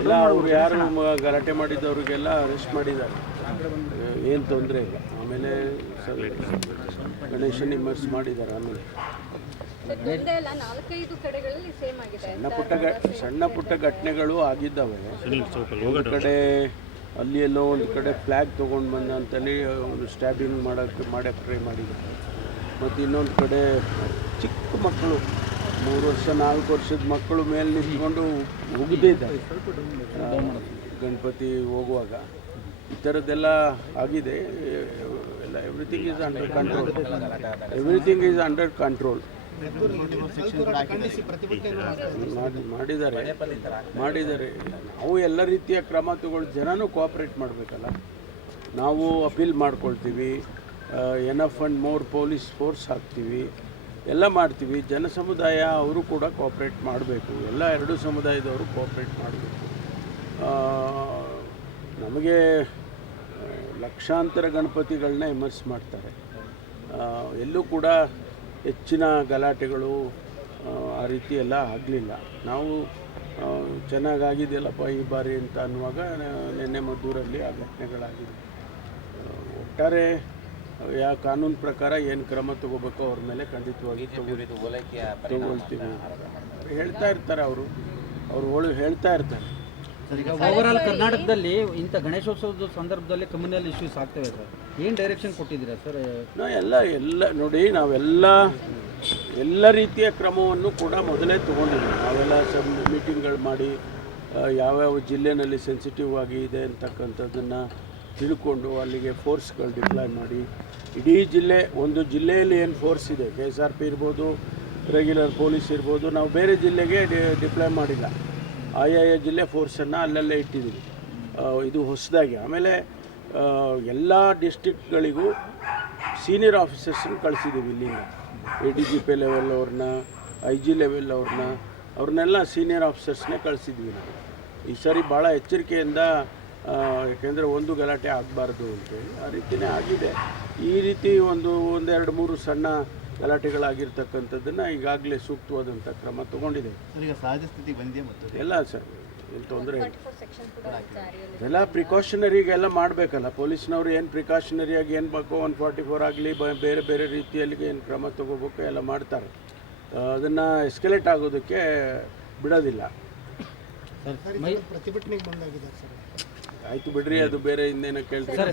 ಎಲ್ಲ ಅವ್ರು ಯಾರು ಗಲಾಟೆ ಮಾಡಿದ್ದವ್ರಿಗೆಲ್ಲ ಅರೆಸ್ಟ್ ಮಾಡಿದ್ದಾರೆ, ಏನು ತೊಂದರೆ ಇಲ್ಲ. ಆಮೇಲೆ ಗಣೇಶನ್ ಇಮರ್ಸ್ ಮಾಡಿದ್ದಾರೆ. ಆಮೇಲೆ ಸಣ್ಣ ಪುಟ್ಟ ಘಟನೆಗಳು ಆಗಿದ್ದಾವೆ. ಒಂದು ಕಡೆ ಅಲ್ಲಿ ಎಲ್ಲೋ ಒಂದು ಕಡೆ ಫ್ಲ್ಯಾಗ್ ತೊಗೊಂಡು ಬಂದ ಅಂತೇಳಿ ಒಂದು ಸ್ಟ್ಯಾಬಿಂಗ್ ಮಾಡೋಕ್ಕೆ ಟ್ರೈ ಮಾಡಿದ್ದಾರೆ. ಮತ್ತು ಇನ್ನೊಂದು ಕಡೆ ಚಿಕ್ಕ ಮಕ್ಕಳು 3 ವರ್ಷ 4 ವರ್ಷದ ಮಕ್ಕಳು ಮೇಲೆ ನಿಂತ್ಕೊಂಡು ಉಗಿದಿದ್ದಾರೆ ಗಣಪತಿ ಹೋಗುವಾಗ. ಈ ಥರದ್ದೆಲ್ಲ ಆಗಿದೆ. ಎಲ್ಲ ಎವ್ರಿಥಿಂಗ್ ಈಸ್ ಅಂಡರ್ ಕಂಟ್ರೋಲ್. ಮಾಡಿದ್ದಾರೆ. ನಾವು ಎಲ್ಲ ರೀತಿಯ ಕ್ರಮ ತಗೊಳ್ಳಿ, ಜನನೂ ಕೋಆಪ್ರೇಟ್ ಮಾಡಬೇಕಲ್ಲ. ನಾವು ಅಪೀಲ್ ಮಾಡ್ಕೊಳ್ತೀವಿ, enough and more police force ಹಾಕ್ತೀವಿ, ಎಲ್ಲ ಮಾಡ್ತೀವಿ. ಜನ ಸಮುದಾಯ ಅವರು ಕೂಡ ಕೋಆಪ್ರೇಟ್ ಮಾಡಬೇಕು. ಎಲ್ಲ 2 ಸಮುದಾಯದವರು ಕೋಆಪ್ರೇಟ್ ಮಾಡಬೇಕು. ನಮಗೆ ಲಕ್ಷಾಂತರ ಗಣಪತಿಗಳನ್ನ ಇಮರ್ಸ್ ಮಾಡ್ತಾರೆ. ಎಲ್ಲೂ ಕೂಡ ಹೆಚ್ಚಿನ ಗಲಾಟೆಗಳು ಆ ರೀತಿ ಎಲ್ಲ ಆಗಲಿಲ್ಲ. ನಾವು ಚೆನ್ನಾಗಾಗಿದೆಯಲ್ಲಪ್ಪ ಈ ಬಾರಿ ಅಂತ ಅನ್ನುವಾಗ ನಿನ್ನೆ ಮದ್ದೂರಲ್ಲಿ ಆ ಘಟನೆಗಳಾಗಿದೆ. ಒಟ್ಟಾರೆ ಕಾನೂನು ಪ್ರಕಾರ ಏನು ಕ್ರಮ ತಗೋಬೇಕೋ ಅವ್ರ ಮೇಲೆ ಖಂಡಿತವಾಗಿ ತಗೊಳ್ತೀವಿ. ಹೇಳ್ತಾ ಇರ್ತಾರೆ ಅವರು ಹೇಳ್ತಾ ಇರ್ತಾರೆ. ಸರ್, ಈಗ ಓವರಾಲ್ ಕರ್ನಾಟಕದಲ್ಲಿ ಇಂಥ ಗಣೇಶೋತ್ಸವದ ಸಂದರ್ಭದಲ್ಲಿ ಕಮ್ಯುನಲ್ ಇಶ್ಯೂಸ್ ಆಗ್ತವೆ ಸರ್, ಏನು ಡೈರೆಕ್ಷನ್ ಕೊಟ್ಟಿದ್ದೀರಾ ಸರ್? ಎಲ್ಲ ನೋಡಿ, ಎಲ್ಲ ರೀತಿಯ ಕ್ರಮವನ್ನು ಕೂಡ ಮೊದಲೇ ತೊಗೊಂಡಿದ್ದೀವಿ. ನಾವೆಲ್ಲ ಮೀಟಿಂಗ್ಗಳು ಮಾಡಿ ಯಾವ್ಯಾವ ಜಿಲ್ಲೆನಲ್ಲಿ ಸೆನ್ಸಿಟಿವ್ ಆಗಿ ಇದೆ ಅಂತಕ್ಕಂಥದ್ದನ್ನು ತಿಳ್ಕೊಂಡು ಅಲ್ಲಿಗೆ ಫೋರ್ಸ್ಗಳು ಡಿಪ್ಲಾಯ್ ಮಾಡಿ, ಇಡೀ ಒಂದು ಜಿಲ್ಲೆಯಲ್ಲಿ ಏನು ಫೋರ್ಸ್ ಇದೆ, KSRP ಇರ್ಬೋದು, ರೆಗ್ಯುಲರ್ ಪೊಲೀಸ್ ಇರ್ಬೋದು, ನಾವು ಬೇರೆ ಜಿಲ್ಲೆಗೆ ಡಿಪ್ಲಾಯ್ ಮಾಡಿಲ್ಲ. ಆಯಾ ಜಿಲ್ಲೆ ಫೋರ್ಸನ್ನು ಅಲ್ಲಲ್ಲೇ ಇಟ್ಟಿದ್ದೀವಿ. ಇದು ಹೊಸದಾಗಿ. ಆಮೇಲೆ ಎಲ್ಲ ಡಿಸ್ಟ್ರಿಕ್ಟ್ಗಳಿಗೂ ಸೀನಿಯರ್ ಆಫೀಸರ್ಸನ್ನು ಕಳಿಸಿದ್ದೀವಿ. ಇಲ್ಲಿಂದ ADGP ಲೆವೆಲ್ ಅವ್ರನ್ನ, IG ಲೆವೆಲ್ ಅವ್ರನ್ನೆಲ್ಲ ಸೀನಿಯರ್ ಆಫೀಸರ್ಸ್ನೇ ಕಳಿಸಿದ್ವಿ ನಾವು. ಈ ಸಾರಿ ಭಾಳ ಎಚ್ಚರಿಕೆಯಿಂದ, ಯಾಕೆಂದರೆ ಒಂದು ಗಲಾಟೆ ಆಗಬಾರ್ದು ಅಂತೇಳಿ ಆ ರೀತಿಯೇ ಆಗಿದೆ. ಈ ರೀತಿ ಒಂದು 2-3 ಸಣ್ಣ ಗಲಾಟೆಗಳಾಗಿರ್ತಕ್ಕಂಥದ್ದನ್ನು ಈಗಾಗಲೇ ಸೂಕ್ತವಾದಂಥ ಕ್ರಮ ತೊಗೊಂಡಿದೆ. ಈಗ ಸಹಜ ಸ್ಥಿತಿ ಬಂದೇ ಎಲ್ಲ ಸರ್, ಏನು ತೊಂದರೆ ಇಲ್ಲ. ಎಲ್ಲ ಪ್ರಿಕಾಷನರಿಗೆಲ್ಲ ಮಾಡಬೇಕಲ್ಲ. ಪೊಲೀಸ್ನವ್ರು ಏನು ಪ್ರಿಕಾಷನರಿಯಾಗಿ ಏನು ಬೇಕೋ 144 ಆಗಲಿ, ಬೇರೆ ಬೇರೆ ರೀತಿಯಲ್ಲಿ ಏನು ಕ್ರಮ ತೊಗೋಬೇಕು ಎಲ್ಲ ಮಾಡ್ತಾರೆ. ಅದನ್ನು ಎಸ್ಕಲೇಟ್ ಆಗೋದಕ್ಕೆ ಬಿಡೋದಿಲ್ಲ. ಪ್ರತಿಭಟನೆಗೆ ಬಂದಾಗಿದೆ ಸರ್. ಆಯಿತು ಬಿಡ್ರಿ, ಅದು ಬೇರೆ ಇನ್ನೇನೋ ಕೇಳ್ತಾರೆ.